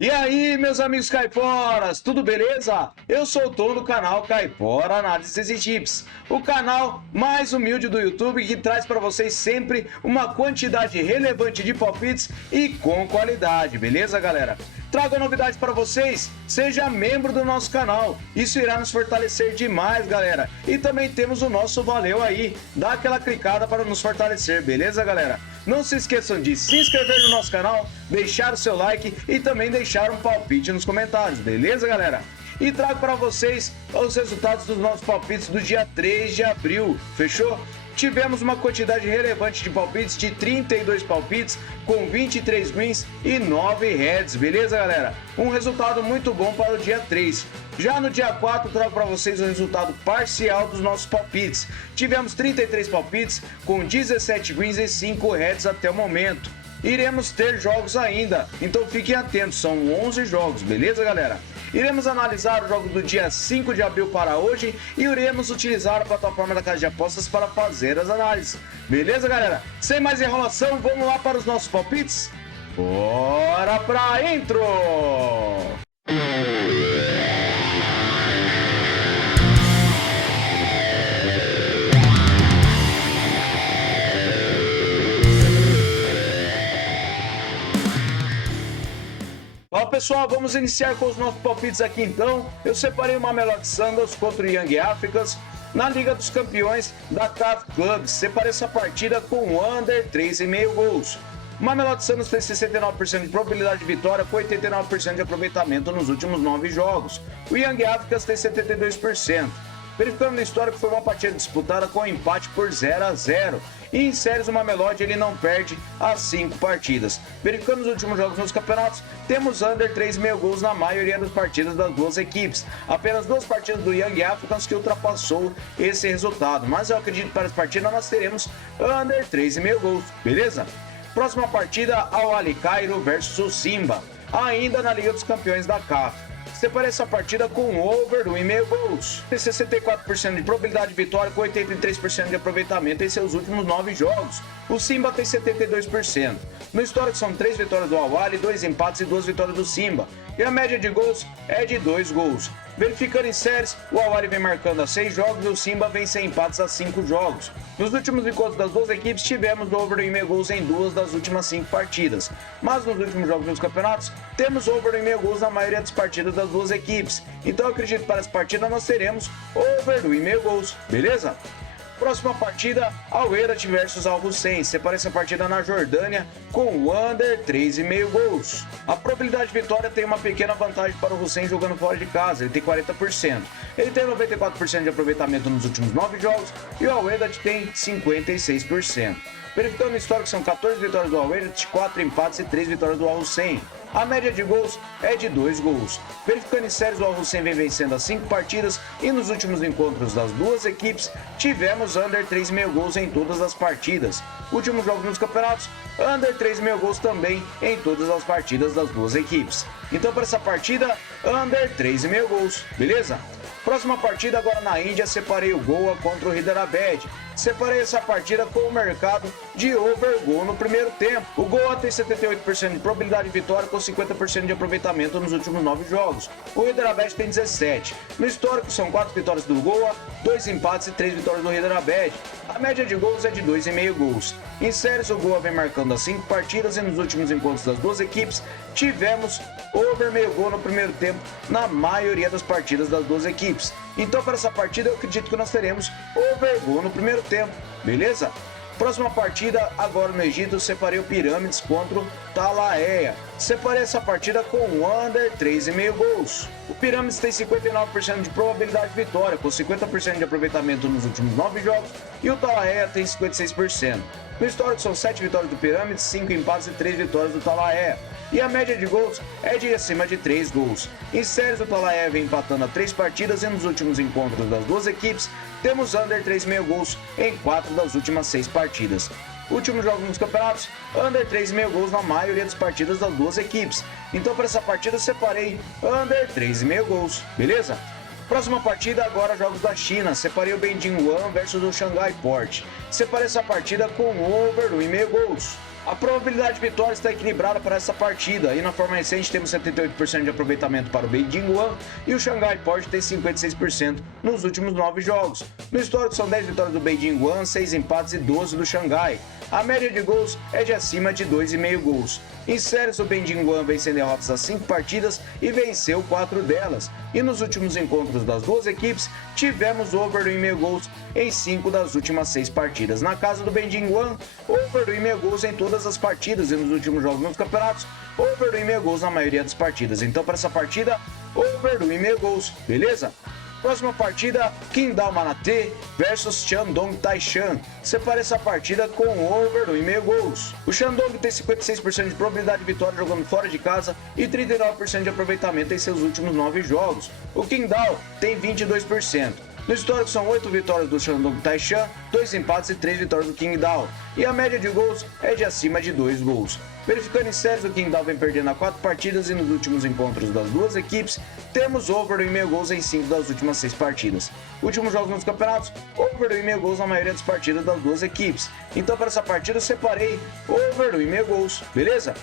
E aí, meus amigos caiporas, tudo beleza? Eu sou o Tom do canal Caipora Análises e Tips, o canal mais humilde do YouTube que traz para vocês sempre uma quantidade relevante de palpites e com qualidade, beleza, galera? Trago novidades para vocês, seja membro do nosso canal, isso irá nos fortalecer demais, galera. E também temos o nosso valeu aí, dá aquela clicada para nos fortalecer, beleza, galera? Não se esqueçam de se inscrever no nosso canal, deixar o seu like e também deixar um palpite nos comentários, beleza, galera? E trago para vocês os resultados dos nossos palpites do dia 3 de abril, fechou? Tivemos uma quantidade relevante de palpites, de 32 palpites, com 23 greens e 9 reds, beleza, galera? Um resultado muito bom para o dia 3. Já no dia 4, trago para vocês o resultado parcial dos nossos palpites. Tivemos 33 palpites, com 17 greens e 5 reds até o momento. Iremos ter jogos ainda, então fiquem atentos, são 11 jogos, beleza, galera? Iremos analisar o jogo do dia 5 de abril para hoje e iremos utilizar a plataforma da Casa de Apostas para fazer as análises. Beleza, galera? Sem mais enrolação, vamos lá para os nossos palpites? Bora pra intro! Bom, pessoal, vamos iniciar com os nossos palpites aqui então. Eu separei uma Mamelodi Sundowns contra o Young Africans na Liga dos Campeões da CAF Clubs. Separei essa partida com under 3,5 gols. O Mamelodi Sundowns fez 69% de probabilidade de vitória com 89% de aproveitamento nos últimos 9 jogos. O Young Africans tem 72%. Verificando no histórico, foi uma partida disputada com empate por 0-0. E em séries, o Mamelodi ele não perde as 5 partidas. Verificando os últimos jogos nos campeonatos, temos under 3,5 gols na maioria das partidas das duas equipes. Apenas 2 partidas do Young Africans que ultrapassou esse resultado. Mas eu acredito que para essa partida nós teremos under 3,5 gols, beleza? Próxima partida, Al Ahly Cairo versus o Simba, ainda na Liga dos Campeões da CAF. Separei essa partida com over 1,5 gols. Tem 64% de probabilidade de vitória com 83% de aproveitamento em seus últimos 9 jogos. O Simba tem 72%. No histórico são 3 vitórias do Al Ahly, 2 empates e 2 vitórias do Simba. E a média de gols é de 2 gols. Verificando em séries, o Al Ahly vem marcando a 6 jogos e o Simba vem sem empates a 5 jogos. Nos últimos encontros das duas equipes, tivemos over 1,5 gols em 2 das últimas 5 partidas. Mas nos últimos jogos dos campeonatos, temos over 1,5 gols na maioria das partidas das duas equipes. Então eu acredito que para essa partida nós teremos over 1,5 gols, beleza? Próxima partida, Al Wehdat versus Al Hussein. Separei essa partida na Jordânia com under 3,5 gols. A probabilidade de vitória tem uma pequena vantagem para o Hussein jogando fora de casa, ele tem 40%. Ele tem 94% de aproveitamento nos últimos 9 jogos e o Al Wehdat tem 56%. Verificando o histórico, são 14 vitórias do Al Wehdat, 4 empates e 3 vitórias do Al Hussein. A média de gols é de 2 gols. Verificando em séries, o Al Hussein vem vencendo as 5 partidas e nos últimos encontros das duas equipes tivemos under 3,5 gols em todas as partidas. Últimos jogos nos campeonatos, under 3,5 gols também em todas as partidas das duas equipes. Então para essa partida, under 3,5 gols, beleza? Próxima partida agora na Índia, separei o Goa contra o Hyderabad. Separei essa partida com o mercado de over goal no primeiro tempo. O Goa tem 78% de probabilidade de vitória com 50% de aproveitamento nos últimos 9 jogos. O Hyderabad tem 17%. No histórico são 4 vitórias do Goa, 2 empates e 3 vitórias do Hyderabad. A média de gols é de 2,5 gols. Em séries, o Goa vem marcando as 5 partidas e nos últimos encontros das duas equipes tivemos over meio gol no primeiro tempo na maioria das partidas das duas equipes. Então para essa partida eu acredito que nós teremos over gol no primeiro tempo, beleza? Próxima partida, agora no Egito, separei o Pirâmides contra o Talaia. Separei essa partida com under 3,5 gols. O Pirâmides tem 59% de probabilidade de vitória, com 50% de aproveitamento nos últimos 9 jogos, e o Talaia tem 56%. No histórico são 7 vitórias do Pirâmides, 5 empates e 3 vitórias do Talaia. E a média de gols é de acima de 3 gols. Em séries, o Talaia vem empatando a 3 partidas e nos últimos encontros das duas equipes, temos under 3,5 gols em 4 das últimas 6 partidas. Últimos jogos nos campeonatos, under 3,5 gols na maioria das partidas das duas equipes. Então para essa partida eu separei under 3,5 gols, beleza? Próxima partida, agora jogos da China. Separei o Beijing One versus o Shanghai Port. Separei essa partida com over 1,5 gols. A probabilidade de vitória está equilibrada para essa partida. E na forma recente temos 78% de aproveitamento para o Beijing One e o Xangai Port tem 56% nos últimos 9 jogos. No histórico são 10 vitórias do Beijing One, 6 empates e 12 do Xangai. A média de gols é de acima de 2,5 gols. Em séries, o Beijing One vem sem derrotas às 5 partidas e venceu 4 delas. E nos últimos encontros das duas equipes, tivemos over do 1,5 gols em 5 das últimas 6 partidas. Na casa do Beijing One, over do 1,5 gols em todas as partidas e nos últimos jogos nos campeonatos, over do 1,5 gols na maioria das partidas. Então, para essa partida, over do 1,5 gols, beleza? Próxima partida, Qingdao Manatee versus Shandong Taishan. Separe essa partida com over do 1,5 gols. O Shandong tem 56% de probabilidade de vitória jogando fora de casa e 39% de aproveitamento em seus últimos 9 jogos. O Qingdao tem 22%. No histórico são 8 vitórias do Shandong Taishan, 2 empates e 3 vitórias do Qingdao. E a média de gols é de acima de 2 gols. Verificando em séries, o Qingdao vem perdendo a 4 partidas e nos últimos encontros das duas equipes, temos over do 1,5 gols em 5 das últimas 6 partidas. Últimos jogos nos campeonatos, over do 1,5 gols na maioria das partidas das duas equipes. Então para essa partida eu separei over do 1,5 gols, beleza?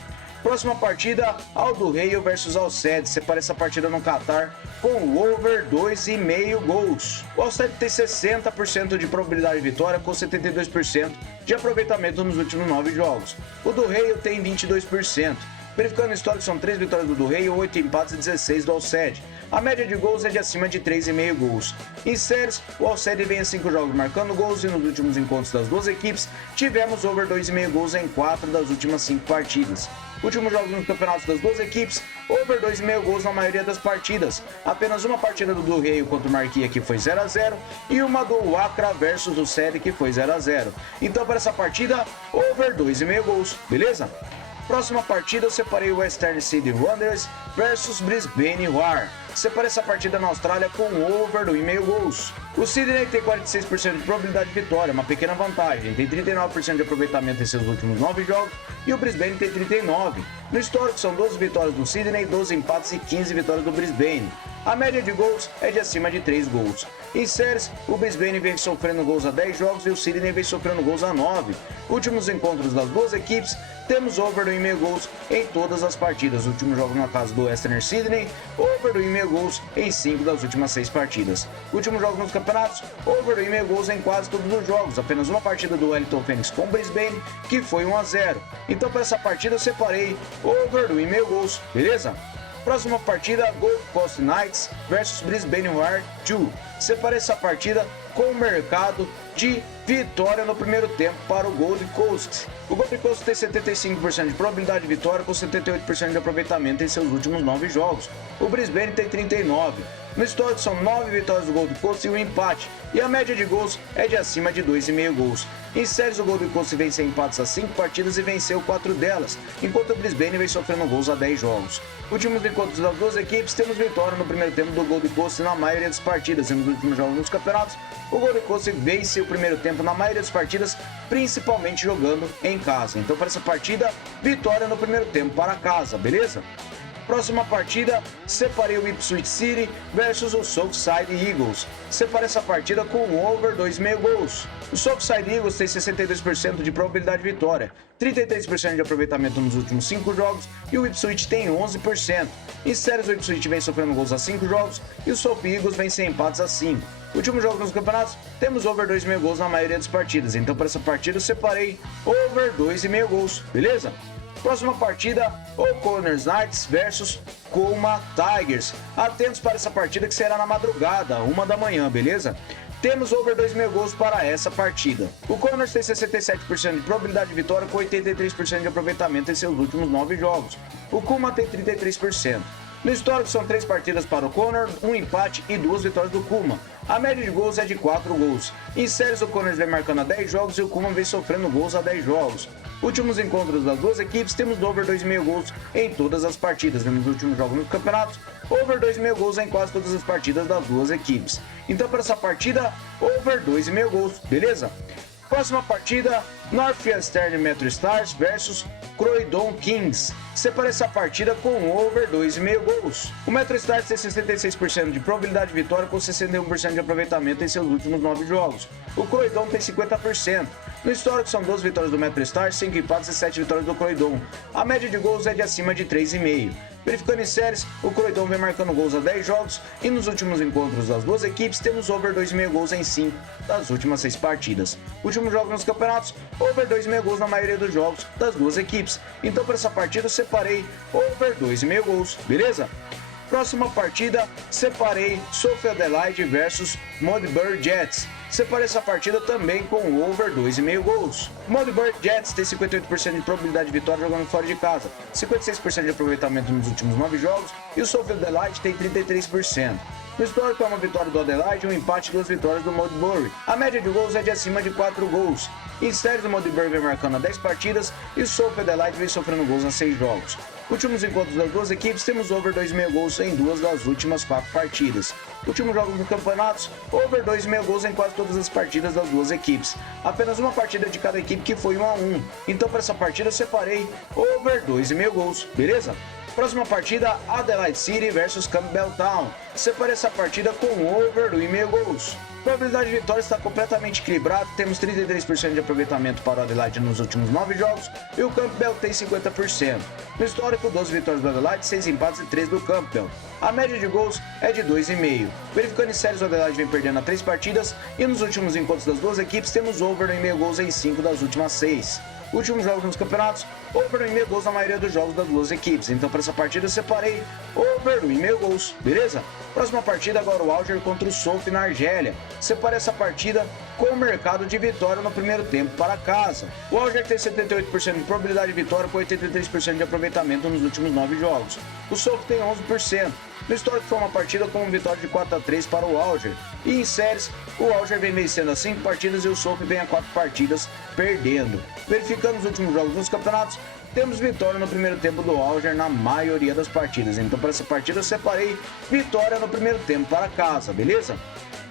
Próxima partida, Aldo Rio versus Alced. Separa essa partida no Qatar com over 2,5 gols. O Alced tem 60% de probabilidade de vitória com 72% de aproveitamento nos últimos 9 jogos. O do Rio tem 22%. Verificando o histórico, são 3 vitórias do Rio, 8 empates e 16 do Alced. A média de gols é de acima de 3,5 gols. Em séries, o Alced vem a 5 jogos marcando gols e nos últimos encontros das duas equipes, tivemos over 2,5 gols em 4 das últimas 5 partidas. Últimos jogos nos campeonatos das duas equipes, over 2,5 gols na maioria das partidas. Apenas uma partida do Rio contra o Marquia que foi 0-0 e uma do Accra versus o Sede que foi 0-0. Então para essa partida, over 2,5 gols, beleza? Próxima partida eu separei o Western Sydney Wanderers versus Brisbane Roar. Separei essa partida na Austrália com over do 1,5 gols. O Sydney tem 46% de probabilidade de vitória, uma pequena vantagem. Tem 39% de aproveitamento em seus últimos 9 jogos e o Brisbane tem 39%. No histórico são 12 vitórias do Sydney, 12 empates e 15 vitórias do Brisbane. A média de gols é de acima de 3 gols. Em séries, o Brisbane vem sofrendo gols a 10 jogos e o Sydney vem sofrendo gols a 9. Últimos encontros das duas equipes, temos over do 1,5 gols em todas as partidas. Últimos jogos na casa do Western Sydney, over do 1,5 gols em 5 das últimas 6 partidas. Últimos jogos nos campeonatos, over do 1,5 gols em quase todos os jogos. Apenas uma partida do Wellington Phoenix com o Brisbane, que foi 1-0. Então para essa partida eu separei over do 1,5 gols, beleza? Próxima partida, Gold Coast Knights versus Brisbane Roar 2. Separei essa partida com o mercado de vitória no primeiro tempo para o Gold Coast. O Gold Coast tem 75% de probabilidade de vitória com 78% de aproveitamento em seus últimos 9 jogos. O Brisbane tem 39%. No histórico são 9 vitórias do Gold Coast e um empate, e a média de gols é de acima de 2,5 gols. Em séries, o Gold Coast vem sem empates a 5 partidas e venceu 4 delas, enquanto o Brisbane vem sofrendo gols a 10 jogos. Últimos encontros das duas equipes, temos vitória no primeiro tempo do Gold Coast na maioria das partidas, e nos últimos jogos nos campeonatos, o Gold Coast vence o primeiro tempo na maioria das partidas, principalmente jogando em casa. Então para essa partida, vitória no primeiro tempo para casa, beleza? Próxima partida, separei o Ipswich City versus o Southside Eagles. Separei essa partida com over 2,5 gols. O Southside Eagles tem 62% de probabilidade de vitória, 33% de aproveitamento nos últimos 5 jogos e o Ipswich tem 11%. Em séries, o Ipswich vem sofrendo gols a 5 jogos e o South Eagles vem sem empates a 5. Últimos jogos nos campeonatos, temos over 2,5 gols na maioria das partidas. Então para essa partida eu separei over 2,5 gols, beleza? Próxima partida, O'Connor Knights versus Colma Tigers. Atentos para essa partida que será na madrugada, 1 da manhã, beleza? Temos over 2,5 gols para essa partida. O Connors tem 67% de probabilidade de vitória com 83% de aproveitamento em seus últimos 9 jogos. O Kuma tem 33%. No histórico são 3 partidas para o Connor, 1 empate e 2 vitórias do Kuma. A média de gols é de 4 gols. Em séries, o Connors vem marcando a 10 jogos e o Kuma vem sofrendo gols a 10 jogos. Últimos encontros das duas equipes, temos over 2,5 gols em todas as partidas. Nos últimos jogos nos campeonatos, over 2,5 gols em quase todas as partidas das duas equipes. Então para essa partida, over 2,5 gols, beleza? Próxima partida, Northwestern Metro Stars versus Croydon Kings. Separa essa partida com over 2,5 gols. O Metro Stars tem 66% de probabilidade de vitória com 61% de aproveitamento em seus últimos 9 jogos. O Croydon tem 50%. No histórico são 12 vitórias do MetroStar, 5 empates e 7 vitórias do Croydon. A média de gols é de acima de 3,5. Verificando em séries, o Croydon vem marcando gols há 10 jogos e nos últimos encontros das duas equipes temos over 2,5 gols em 5 das últimas 6 partidas. Últimos jogos nos campeonatos, over 2,5 gols na maioria dos jogos das duas equipes. Então para essa partida eu separei over 2,5 gols, beleza? Próxima partida, separei Sophie Adelaide versus Modbury Jets. Separei essa partida também com over 2,5 gols. Modbury Jets tem 58% de probabilidade de vitória jogando fora de casa, 56% de aproveitamento nos últimos 9 jogos e o Sophie Adelaide tem 33%. No histórico é uma vitória do Adelaide e um empate e 2 vitórias do Modbury. A média de gols é de acima de 4 gols. Em séries, o Modbury vem marcando há 10 partidas e o Sophie Adelaide vem sofrendo gols há 6 jogos. Últimos encontros das duas equipes, temos over 2,5 gols em 2 das últimas 4 partidas. Últimos jogos no campeonato, over 2,5 gols em quase todas as partidas das duas equipes. Apenas uma partida de cada equipe que foi 1-1. Então para essa partida eu separei over 2,5 gols, beleza? Próxima partida, Adelaide City versus Campbelltown. Separei essa partida com over 1,5 gols. A probabilidade de vitória está completamente equilibrada, temos 33% de aproveitamento para o Adelaide nos últimos 9 jogos e o Campbell tem 50%. No histórico, 12 vitórias do Adelaide, 6 empates e 3 do Campbell. A média de gols é de 2,5. Verificando em séries, o Adelaide vem perdendo há 3 partidas e nos últimos encontros das duas equipes temos over 1,5 gols em 5 das últimas 6. Últimos jogos nos campeonatos, over 1,5 gols na maioria dos jogos das duas equipes. Então para essa partida eu separei over 1,5 gols, beleza? Próxima partida agora o Alger contra o Sophie na Argélia. Separei essa partida com o mercado de vitória no primeiro tempo para casa. O Alger tem 78% de probabilidade de vitória com 83% de aproveitamento nos últimos 9 jogos. O Sophie tem 11%. No histórico foi uma partida com uma vitória de 4-3 para o Alger. E em séries, o Alger vem vencendo as 5 partidas e o Sophie vem a 4 partidas perdendo. Verificando os últimos jogos dos campeonatos, temos vitória no primeiro tempo do Alger na maioria das partidas. Então para essa partida eu separei vitória no primeiro tempo para casa, beleza?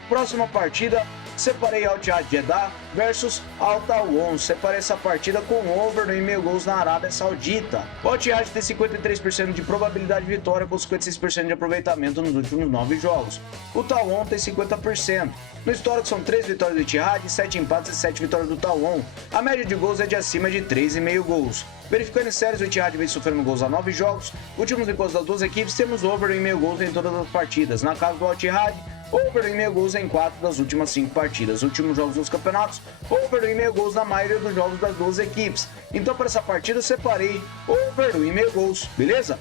Próxima partida, separei Al Ittihad Jeddah versus Al Tawon. Separei essa partida com over 1,5 gols na Arábia Saudita. O Al Ittihad tem 53% de probabilidade de vitória com 56% de aproveitamento nos últimos 9 jogos. O Tawon tem 50%. No histórico são 3 vitórias do Ittihad, 7 empates e 7 vitórias do Tawon. A média de gols é de acima de 3,5 gols. Verificando em séries, o Ittihad vem sofrendo gols há 9 jogos. Últimos encontros das duas equipes, temos over 1,5 gols em todas as partidas. Na casa do Al Ittihad, over 1,5 gols em 4 das últimas 5 partidas. Últimos jogos dos campeonatos, over 1,5 gols na maioria dos jogos das duas equipes. Então para essa partida eu separei over 1,5 gols, beleza?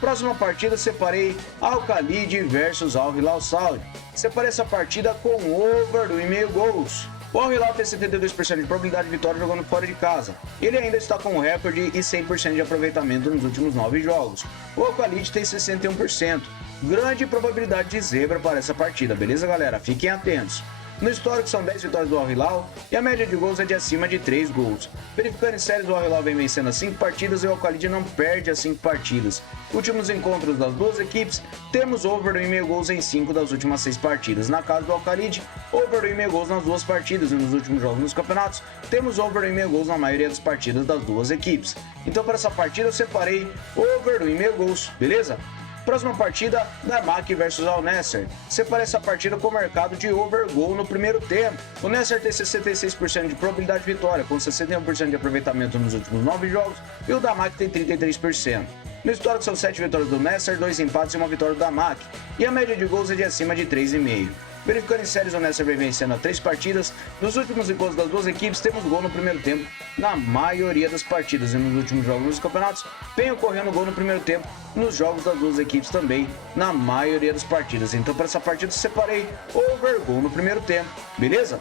Próxima partida separei Al Khalid versus Al Hilal Saud. Separei essa partida com over 1,5 gols. O Al Hilal tem 72% de probabilidade de vitória jogando fora de casa. Ele ainda está com recorde e 100% de aproveitamento nos últimos 9 jogos. O Al Khalid tem 61%. Grande probabilidade de zebra para essa partida, beleza galera? Fiquem atentos. No histórico são 10 vitórias do Al Hilal e a média de gols é de acima de 3 gols. Verificando em séries, o Al Hilal vem vencendo as 5 partidas e o Al Khalid não perde as 5 partidas. Últimos encontros das duas equipes, temos over 1,5 gols em 5 das últimas 6 partidas. Na casa do Al Khalid, over 1,5 gols nas duas partidas e nos últimos jogos nos campeonatos, temos over 1,5 gols na maioria das partidas das duas equipes. Então para essa partida eu separei over 1,5 gols, beleza? Próxima partida, Damac versus Al Nassr. Separei essa partida com o mercado de over goal no primeiro tempo. O Nassr tem 66% de probabilidade de vitória, com 61% de aproveitamento nos últimos 9 jogos, e o Damac tem 33%. No histórico são 7 vitórias do Nassr, 2 empates e 1 vitória do Damac, e a média de gols é de acima de 3,5. Verificando em séries, o Nassr vem vencendo a 3 partidas. Nos últimos encontros das duas equipes, temos gol no primeiro tempo na maioria das partidas. E nos últimos jogos dos campeonatos, vem ocorrendo gol no primeiro tempo nos jogos das duas equipes também, na maioria das partidas. Então, para essa partida, separei over gol no primeiro tempo, beleza?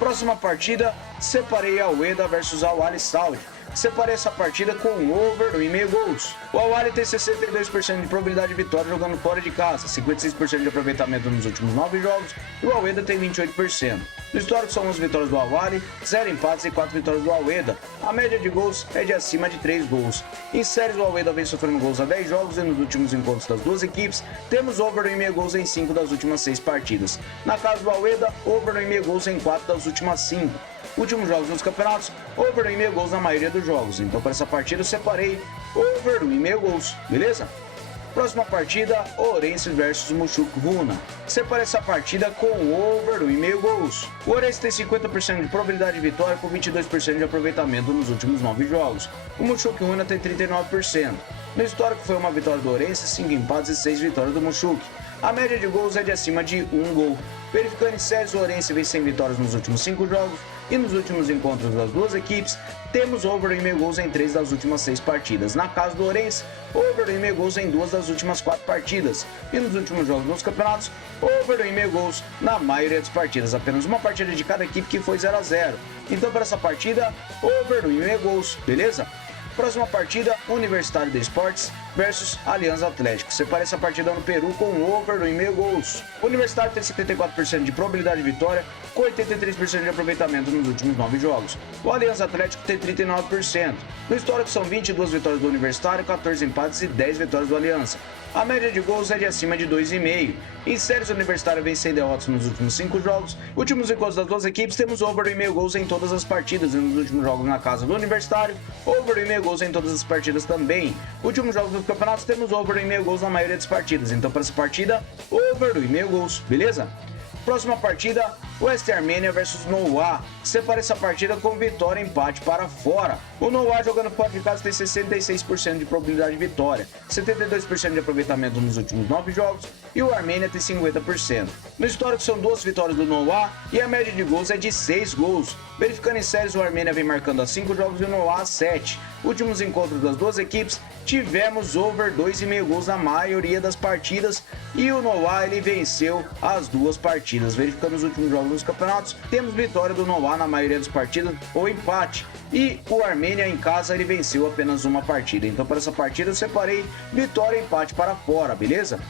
Próxima partida, separei Al Wehda versus Al Ahly Saud. Separei essa partida com over 1,5 gols. O Al Ahly tem 62% de probabilidade de vitória jogando fora de casa, 56% de aproveitamento nos últimos 9 jogos e o Al Wehda tem 28%. No histórico são 11 vitórias do Al Ahly, 0 empates e 4 vitórias do Al Wehda. A média de gols é de acima de 3 gols. Em séries, o Al Wehda vem sofrendo gols há 10 jogos e nos últimos encontros das duas equipes, temos over 1,5 gols em 5 das últimas 6 partidas. Na casa do Al Wehda, over 1,5 gols em 4 das últimas 5. Últimos jogos nos campeonatos, over 1,5 gols na maioria dos jogos. Então para essa partida eu separei over 1,5 gols, beleza? Próxima partida, Orense versus Mushoku Runa. Separei essa partida com over 1,5 gols. O Orense tem 50% de probabilidade de vitória com 22% de aproveitamento nos últimos 9 jogos. O Mushoku Runa tem 39%. No histórico foi uma vitória do Orense, 5 empates e 6 vitórias do Mushoku. A média de gols é de acima de 1 gol. Verificando em séries, o Orense vem sem vitórias nos últimos 5 jogos e nos últimos encontros das duas equipes, temos over 1,5 gols em 3 das últimas 6 partidas. Na casa do Orense, over 1,5 gols em 2 das últimas 4 partidas. E nos últimos jogos dos campeonatos, over 1,5 gols na maioria das partidas. Apenas uma partida de cada equipe que foi 0 a 0. Então para essa partida, over 1,5 gols, beleza? Próxima partida, Universitário de Esportes versus Aliança Atlético. Separei essa partida no Peru com over 1,5 gols. O Universitário tem 74% de probabilidade de vitória, com 83% de aproveitamento nos últimos 9 jogos. O Aliança Atlético tem 39%. No histórico são 22 vitórias do Universitário, 14 empates e 10 vitórias do Aliança. A média de gols é de acima de 2,5. Em séries, o Universitário vem sem derrotas nos últimos 5 jogos. Últimos encontros das duas equipes, temos over 1,5 gols em todas as partidas. E nos últimos jogos na casa do Universitário, over 1,5 gols em todas as partidas também. Últimos jogos dos campeonatos, temos over 1,5 gols na maioria das partidas. Então para essa partida, over 1,5 gols, beleza? Próxima partida, West Armênia versus Noah. Separa essa partida com vitória e empate para fora. O Noah jogando fora de casa tem 66% de probabilidade de vitória, 72% de aproveitamento nos últimos 9 jogos e o Armênia tem 50%. No histórico são 2 vitórias do Noah e a média de gols é de 6 gols. Verificando em séries, o Armênia vem marcando a 5 jogos e o Noah a 7. Últimos encontros das duas equipes, tivemos over 2,5 gols na maioria das partidas e o Noah ele venceu as duas partidas. Verificando os últimos jogos dos campeonatos, temos vitória do Noah na maioria das partidas ou empate. E o Armênia em casa ele venceu apenas uma partida. Então para essa partida eu separei vitória e empate para fora, beleza?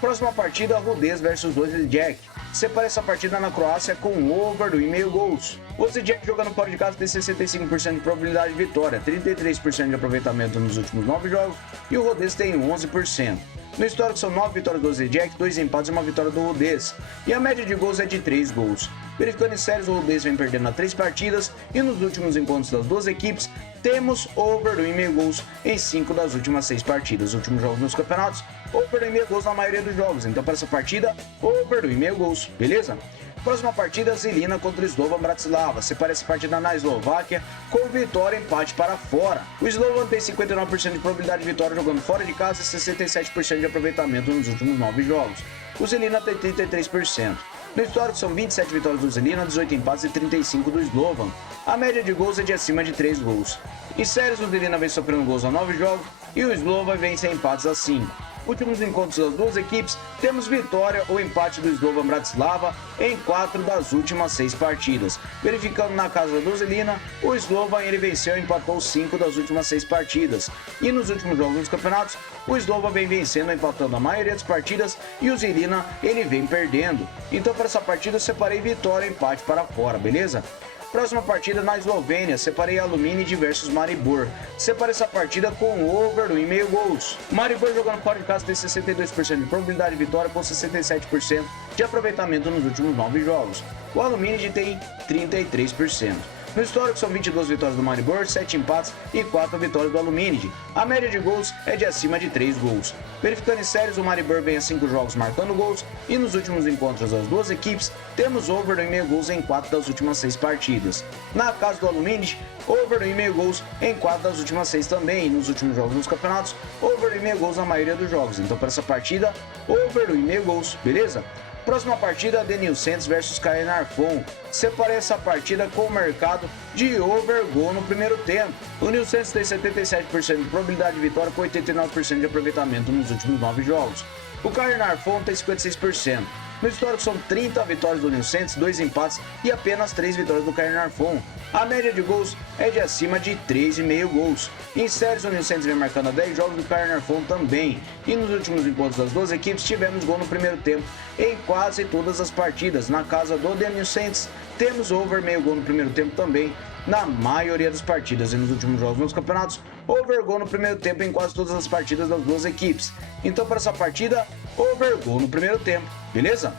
Próxima partida, Rudez versus Osijek. Separei essa partida na Croácia com over 1,5 gols. O Osijek jogando fora de casa tem 65% de probabilidade de vitória, 33% de aproveitamento nos últimos 9 jogos e o Rudez tem 11%. No histórico são 9 vitórias do Osijek, 2 empates e uma vitória do Rudez. E a média de gols é de 3 gols. Verificando em séries, o Rudez vem perdendo a 3 partidas e nos últimos encontros das duas equipes, temos over 1,5 gols em 5 das últimas 6 partidas. Últimos jogos nos campeonatos, over 1,5 gols na maioria dos jogos. Então para essa partida, over 1,5 gols, beleza? Próxima partida, Žilina contra o Slovan Bratislava. Separa essa partida na Eslováquia com vitória e empate para fora. O Slovan tem 59% de probabilidade de vitória jogando fora de casa e 67% de aproveitamento nos últimos 9 jogos. O Žilina tem 33%. No histórico são 27 vitórias do Žilina, 18 empates e 35 do Slovan. A média de gols é de acima de 3 gols. Em séries, o Žilina vem sofrendo gols a 9 jogos e o Slovan vem sem empates a 5. Últimos encontros das duas equipes, temos vitória ou empate do Slovan Bratislava em 4 das últimas 6 partidas. Verificando na casa do Žilina, o Slovan ele venceu e empatou 5 das últimas 6 partidas. E nos últimos jogos dos campeonatos, o Slovan vem vencendo e empatando a maioria das partidas e o Žilina ele vem perdendo. Então para essa partida eu separei vitória e empate para fora, beleza? Próxima partida na Eslovênia, separei Aluminij versus Maribor. Separei essa partida com over 1,5 gols. Maribor jogando fora de casa tem 62% de probabilidade de vitória com 67% de aproveitamento nos últimos 9 jogos. O Aluminij tem 33%. No histórico são 22 vitórias do Maribor, 7 empates e 4 vitórias do Aluminij. A média de gols é de acima de 3 gols. Verificando em séries, o Maribor vem a 5 jogos marcando gols e nos últimos encontros das duas equipes, temos over 1,5 gols em 4 das últimas 6 partidas. Na casa do Aluminij, over 1,5 gols em 4 das últimas 6 também. E nos últimos jogos dos campeonatos, over 1,5 gols na maioria dos jogos. Então para essa partida, over 1,5 gols, beleza? Próxima partida, Denilcentes versus Caernarfon. Separei essa partida com o mercado de over gol no primeiro tempo. O Denilcentes tem 77% de probabilidade de vitória com 89% de aproveitamento nos últimos 9 jogos. O Caernarfon tem 56%. No histórico são 30 vitórias do Denilcentes, 2 empates e apenas 3 vitórias do Caernarfon. A média de gols é de acima de 3,5 gols. Em séries, o Denilcentes vem marcando a 10 jogos do Caernarfon também. E nos últimos encontros das duas equipes, tivemos gol no primeiro tempo em quase todas as partidas. Na casa do Denilcentes, temos over meio gol no primeiro tempo também, na maioria das partidas. E nos últimos jogos nos campeonatos, over gol no primeiro tempo em quase todas as partidas das duas equipes. Então para essa partida, over gol no primeiro tempo, beleza?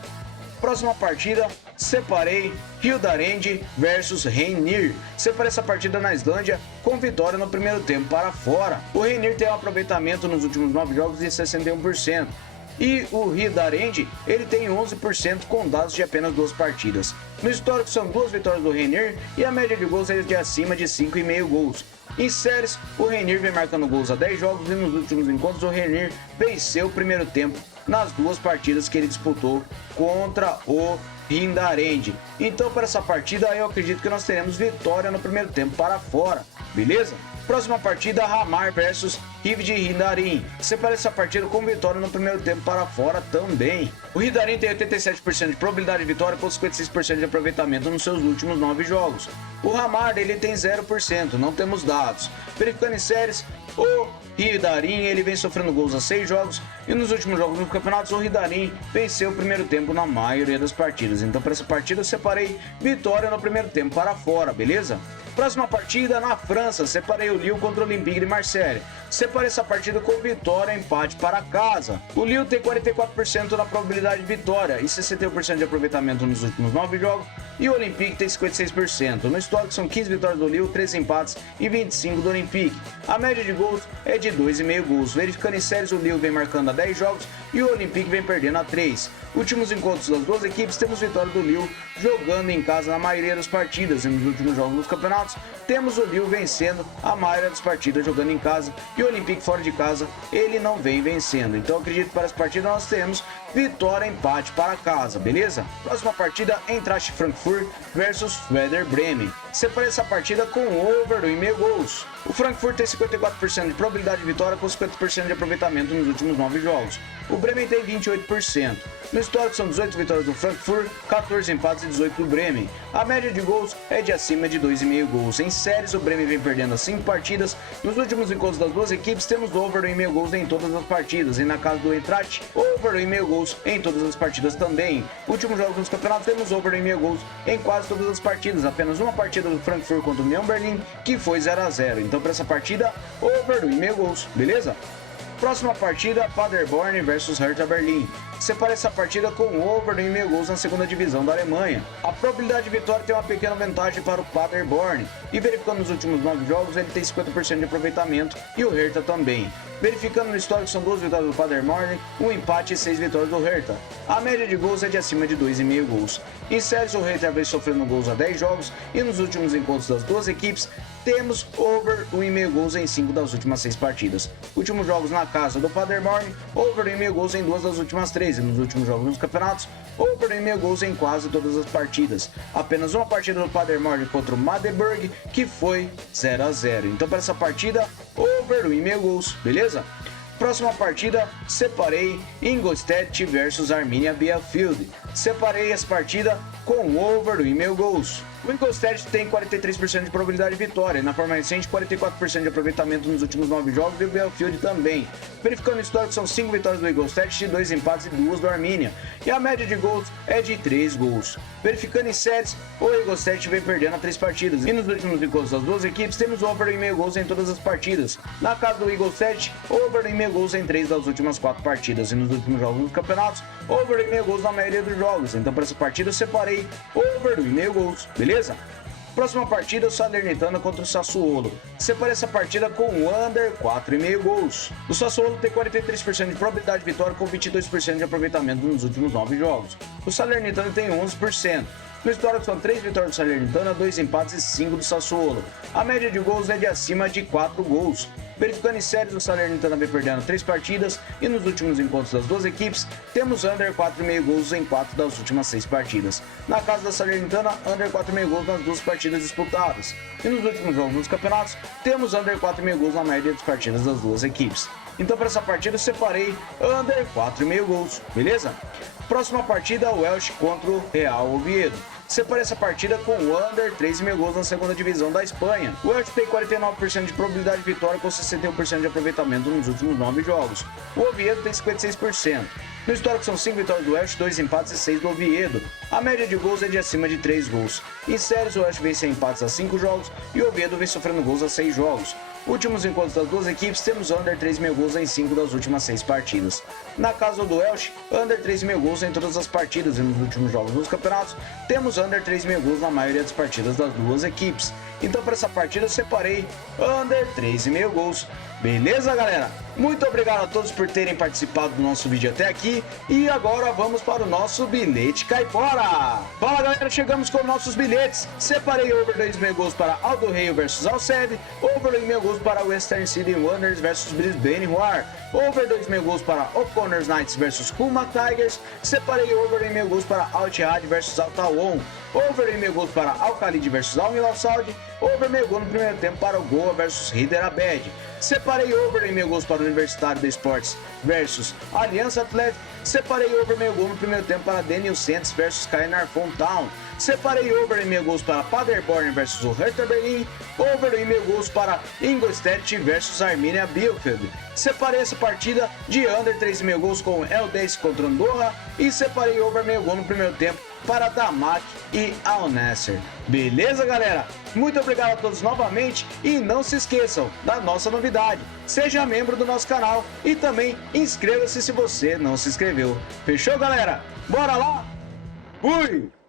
Próxima partida, separei Hildarend versus Reynir. Separei essa partida na Islândia com vitória no primeiro tempo para fora. O Reynir tem um aproveitamento nos últimos 9 jogos de 61%. E o Hildarend, ele tem 11% com dados de apenas 2 partidas. No histórico são 2 vitórias do Reynir e a média de gols é de acima de 5,5 gols. Em séries, o Reynir vem marcando gols há 10 jogos e nos últimos encontros o Reynir venceu o primeiro tempo nas 2 partidas que ele disputou contra o Hildarend. Então para essa partida eu acredito que nós teremos vitória no primeiro tempo para fora, beleza? Próxima partida, Hamar versus Hivd Hildarin. Separa essa partida com vitória no primeiro tempo para fora também. O Hildarin tem 87% de probabilidade de vitória com 56% de aproveitamento nos seus últimos 9 jogos. O Hamar ele tem 0%, não temos dados. Verificando em séries, o Hildarin ele vem sofrendo gols há 6 jogos e nos últimos jogos nos campeonatos o Hildarin venceu o primeiro tempo na maioria das partidas. Então para essa partida eu separei vitória no primeiro tempo para fora, beleza? Próxima partida na França, separei o Lille contra o Olympique de Marseille. Separei essa partida com vitória e empate para casa. O Lille tem 44% na probabilidade de vitória e 61% de aproveitamento nos últimos 9 jogos. E o Olympique tem 56%. No histórico são 15 vitórias do Lille, 13 empates e 25 do Olympique. A média de gols é de 2,5 gols. Verificando em séries, o Lille vem marcando a 10 jogos e o Olympique vem perdendo a 3. Últimos encontros das 2 equipes, temos vitória do Lille jogando em casa na maioria das partidas. E nos últimos jogos dos campeonatos, temos o Lille vencendo a maioria das partidas jogando em casa e o Olympique fora de casa, ele não vem vencendo. Então acredito que para essa partida nós temos vitória e empate para casa, beleza? Próxima partida, Eintracht Frankfurt versus Werder Bremen. Separei essa partida com over 1,5 gols. O Frankfurt tem 54% de probabilidade de vitória com 50% de aproveitamento nos últimos 9 jogos. O Bremen tem 28%. No histórico são 18 vitórias do Frankfurt, 14 empates e 18 do Bremen. A média de gols é de acima de 2,5 gols. Em séries, o Bremen vem perdendo as 5 partidas. Nos últimos encontros das 2 equipes, temos over 1,5 gols em todas as partidas. E na casa do Eintracht, over 1,5 gols em todas as partidas também. Últimos jogos nos campeonatos, temos over 1,5 gols em quase todas as partidas. Apenas uma partida do Frankfurt contra o Union Berlin, que foi 0-0. Então, para essa partida, over 1,5 gols, beleza? Próxima partida, Paderborn versus Hertha Berlim. Separa essa partida com over 1,5 gols na segunda divisão da Alemanha. A probabilidade de vitória tem uma pequena vantagem para o Paderborn. E verificando nos últimos 9 jogos, ele tem 50% de aproveitamento e o Hertha também. Verificando no histórico, são 2 vitórias do Paderborn, 1 empate e 6 vitórias do Hertha. A média de gols é de acima de 2,5 gols. Em séries, o Hertha vem sofrendo gols há 10 jogos e nos últimos encontros das 2 equipes, temos over 1,5 gols em 5 das últimas 6 partidas. Últimos jogos na casa do Paderborn, over 1,5 gols em 2 das últimas 3. E nos últimos jogos nos campeonatos, over 1,5 gols em quase todas as partidas. Apenas uma partida do Paderborn contra o Magdeburg, que foi 0-0. Então para essa partida, over 1,5 gols, beleza? Próxima partida, separei Ingolstadt versus Arminia Bielefeld. Separei essa partida com over 1,5 gols. O Ingolstadt tem 43% de probabilidade de vitória, e na forma recente 44% de aproveitamento nos últimos 9 jogos e o Bielefeld também. Verificando o histórico, são 5 vitórias do Ingolstadt, 2 empates e 2 do Arminia, e a média de gols é de 3 gols. Verificando em séries, o Ingolstadt vem perdendo a 3 partidas, e nos últimos encontros das 2 equipes temos over 1,5 gols em todas as partidas. Na casa do Ingolstadt, over 1,5 gols em 3 das últimas 4 partidas, e nos últimos jogos nos campeonatos, over 1,5 gols na maioria dos jogos. Então para essa partida eu separei over 1,5 gols, beleza? Próxima partida, o Salernitana contra o Sassuolo. Separei essa partida com under 4,5 gols. O Sassuolo tem 43% de probabilidade de vitória com 22% de aproveitamento nos últimos 9 jogos. O Salernitana tem 11%. No histórico são 3 vitórias do Salernitana, 2 empates e 5 do Sassuolo. A média de gols é de acima de 4 gols. Verificando em séries, o Salernitana vem perdendo 3 partidas e nos últimos encontros das 2 equipes, temos under 4,5 gols em 4 das últimas 6 partidas. Na casa da Salernitana, under 4,5 gols nas 2 partidas disputadas. E nos últimos jogos nos campeonatos, temos under 4,5 gols na maioria das partidas das 2 equipes. Então para essa partida eu separei under 4,5 gols, beleza? Próxima partida, o Elche contra o Real Oviedo. Separei essa partida com under 3,5 gols na segunda divisão da Espanha. O Elche tem 49% de probabilidade de vitória com 61% de aproveitamento nos últimos 9 jogos. O Oviedo tem 56%. No histórico são 5 vitórias do Elche, 2 empates e 6 do Oviedo. A média de gols é de acima de 3 gols. Em séries, o Elche vem sem empates a 5 jogos e o Oviedo vem sofrendo gols a 6 jogos. Últimos encontros das 2 equipes, temos under 3,5 gols em 5 das últimas 6 partidas. Na casa do Elche, under 3,5 gols em todas as partidas e nos últimos jogos dos campeonatos, temos under 3,5 gols na maioria das partidas das duas equipes. Então para essa partida eu separei under 3,5 gols. Beleza, galera? Muito obrigado a todos por terem participado do nosso vídeo até aqui. E agora vamos para o nosso bilhete caipora. Fala, galera, chegamos com nossos bilhetes. Separei over 2,5 gols para Aldo Rio versus Alcebe, over 2,5 gols para Western City Wanderers versus Brisbane Roar, over 2,5 gols para O'Connors Knights versus Kuma Tigers. Separei over 2,5 gols para Al Ittihad versus Al Tawon, over 2,5 gols para Al Khalid versus Al Hilal Saud, over 2,5 gols no primeiro tempo para o Goa versus Hyderabad. Separei over 2,5 gols para o Universitário de Esportes versus Aliança Atlético. Separei over 2,5 gols no primeiro tempo para Daniel Santos versus Caernarfon Town. Separei over 2,5 gols para Paderborn versus o Hertha Berlin. Over 2,5 gols para Ingolstadt versus Arminia Bielefeld. Separei essa partida de under 3,5 gols com El-10 contra Andorra. E separei over 2,5 gols no primeiro tempo para Damak e Al Nassr. Beleza, galera? Muito obrigado a todos novamente e não se esqueçam da nossa novidade. Seja membro do nosso canal e também inscreva-se se você não se inscreveu. Fechou, galera? Bora lá? Fui!